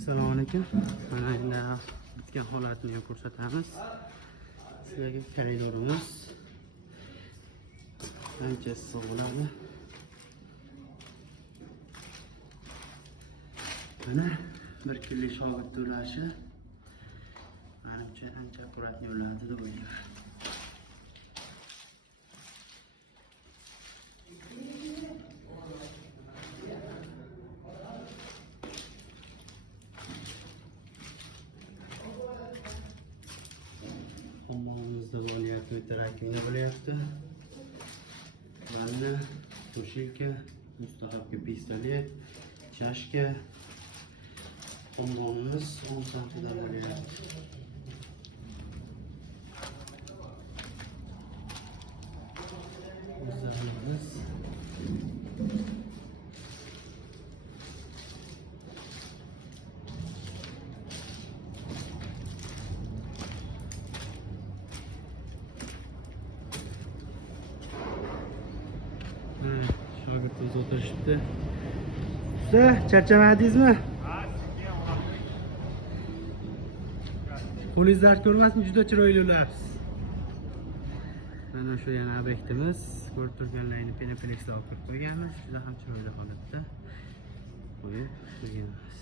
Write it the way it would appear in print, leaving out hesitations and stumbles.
Assalomu alaykum. Mana endi bitgan holatini ham ko'rsatamiz. Sizlarga koridorimiz ancha issiq bo'ladi. Mana bir kunlik shogird to'lashi menimcha ancha akkurat yo'llanadi deb o'ylayman. Hammamizda bo'lyapti, interaktivni bo'lyapti. Vanna, to'shilka, mustahabga pistolet, chashka. Hammamimiz 10 santidan bo'lyapti. O'zlarimiz shogirdimiz o'tirishibdi. Usta, charchamadingizmi? Qo'lingiz dard ko'rmasin, juda chiroyli ularsiz. Mana shu yana obyektimiz. Ko'rib turganlaringni penaplex olib qo'yganmiz. Juda ham chiroyli holatda qo'yib qo'yganmiz.